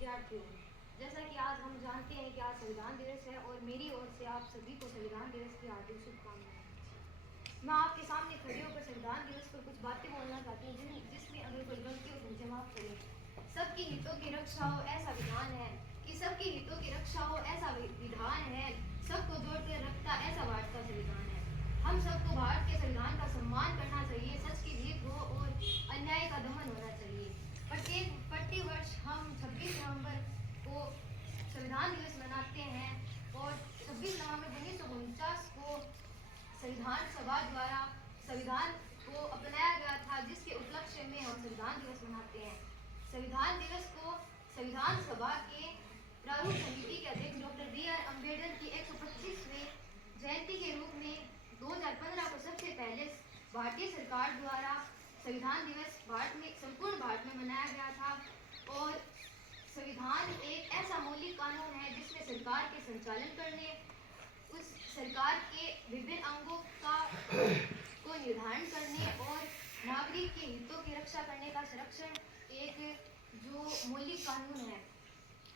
विद्यार्थियों, जैसा कि आज हम जानते हैं कि आज संविधान दिवस है और मेरी ओर से आप सभी को संविधान दिवस की हार्दिक शुभकामनाएं। मैं आपके सामने खड़ी होकर संविधान दिवस पर कुछ बातें बोलना चाहती हूँ जिसमें अगर कोई गलती हो तो मुझे माफ करें। सबकी हितों की रक्षा हो ऐसा विधान है कि सबकी हितों की रक्षा हो ऐसा विधान है, सबको जोड़कर रखता ऐसा भारत का संविधान है। हम सबको भारत के संविधान का सम्मान करना चाहिए, सच की जीत हो और अन्याय का दमन होना चाहिए। प्रति वर्ष हम 26 नवंबर को संविधान दिवस मनाते हैं और 26 नवंबर 1949 को संविधान सभा द्वारा संविधान को अपनाया गया था, जिसके उपलक्ष्य में हम संविधान दिवस मनाते हैं। संविधान दिवस को संविधान सभा के प्रारूप समिति के अध्यक्ष डॉक्टर बी.आर. अम्बेडकर की 125वीं जयंती के रूप में 2015 को सबसे पहले भारतीय सरकार द्वारा संविधान दिवस संपूर्ण भारत में मनाया गया था। और संविधान एक ऐसा मौलिक कानून है जिसमें सरकार के संचालन करने, उस सरकार के विभिन्न अंगों को निर्धारण करने और नागरिक के हितों की रक्षा करने का संरक्षण एक जो मौलिक कानून है।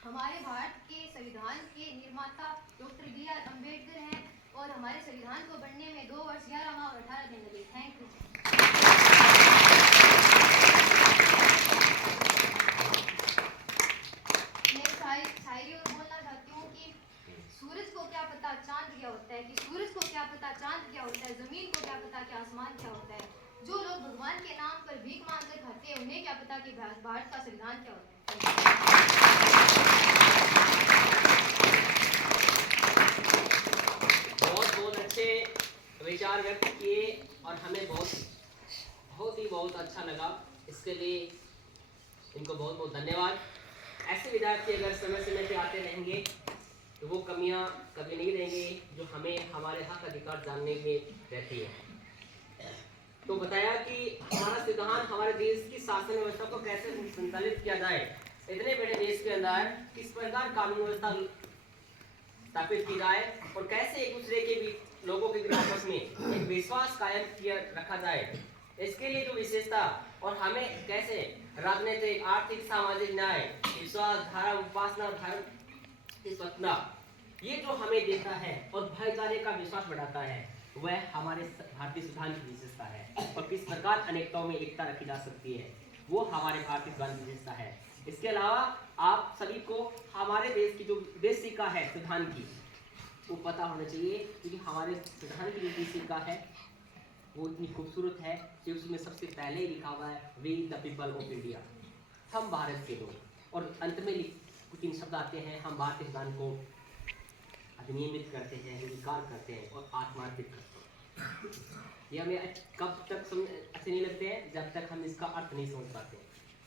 हमारे भारत के संविधान के निर्माता डॉक्टर बी.आर. अम्बेडकर हैं और हमारे संविधान को बनने में 2 वर्ष 11 माह और 18 दिन लगे। Thank you. शायरी और बोलना चाहती हूँ कि सूरज को क्या पता चांद क्या होता है, कि सूरज को क्या पता चांद क्या होता है, जमीन को क्या पता कि आसमान क्या होता है। जो लोग भगवान के नाम पर भीख मांग कर खाते हैं उन्हें क्या पता कि भारत का संविधान क्या होता है। बहुत बहुत अच्छे विचार व्यक्त किए और हमें बहुत अच्छा लगा। इसके लिए इनको बहुत बहुत धन्यवाद। ऐसे विद्यार्थी अगर समय समय पे आते रहेंगे तो वो कमियां कभी नहीं रहेंगी जो हमें हमारे हक अधिकार जानने में रहती है। तो बताया कि हमारा संविधान हमारे देश की शासन व्यवस्था को कैसे संचालित किया जाए, इतने बड़े देश के अंदर किस प्रकार कानून व्यवस्था स्थापित की जाए और कैसे एक दूसरे के बीच लोगों के बीच आपस में एक विश्वास कायम किया रखा जाए। इसके लिए जो विशेषता और हमें कैसे राजनीतिक, आर्थिक, सामाजिक न्याय, विश्वास, धर्म, उपासना, धर्म, ये जो हमें देता है और भाईचारे का विश्वास बढ़ाता है, वह हमारे भारतीय संविधान की विशेषता है। और किस प्रकार अनेकताओं में एकता रखी जा सकती है, वो हमारे भारतीय संविधान की विशेषता है। इसके अलावा आप सभी को हमारे देश की जो विदेशिका है संविधान की, वो पता होना चाहिए, क्योंकि हमारे संविधान की जो विदेशिका है वो इतनी खूबसूरत है कि उसमें सबसे पहले ही लिखा हुआ है we the people of India, हम भारत के लोग। और अंत में कुछ इन शब्द आते हैं, हम भारतीय संविधान को अधिनियमित करते हैं, स्वीकार करते हैं और आत्मार्पित करते हैं। ये हमें कब तक अच्छे नहीं लगते हैं, जब तक हम इसका अर्थ नहीं समझ पाते।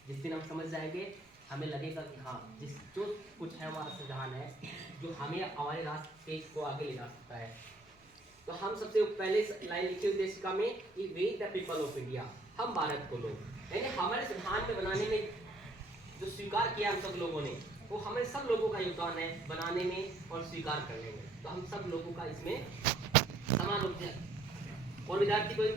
जिस दिन हम समझ जाएंगे हमें लगेगा कि हाँ, जो कुछ है हमारा संविधान है जो हमें हमारे रास्ते को आगे ले जा सकता है। तो हम सबसे पहले लाइन लिखी हुई देशिका में we the people of India, हम भारत को लोग, यानी हमारे संविधान में बनाने में जो स्वीकार किया हम सब लोगों ने, वो हमें सब लोगों का योगदान है बनाने में और स्वीकार करने में। तो हम सब लोगों का इसमें समान रूप से। और विद्यार्थी कोई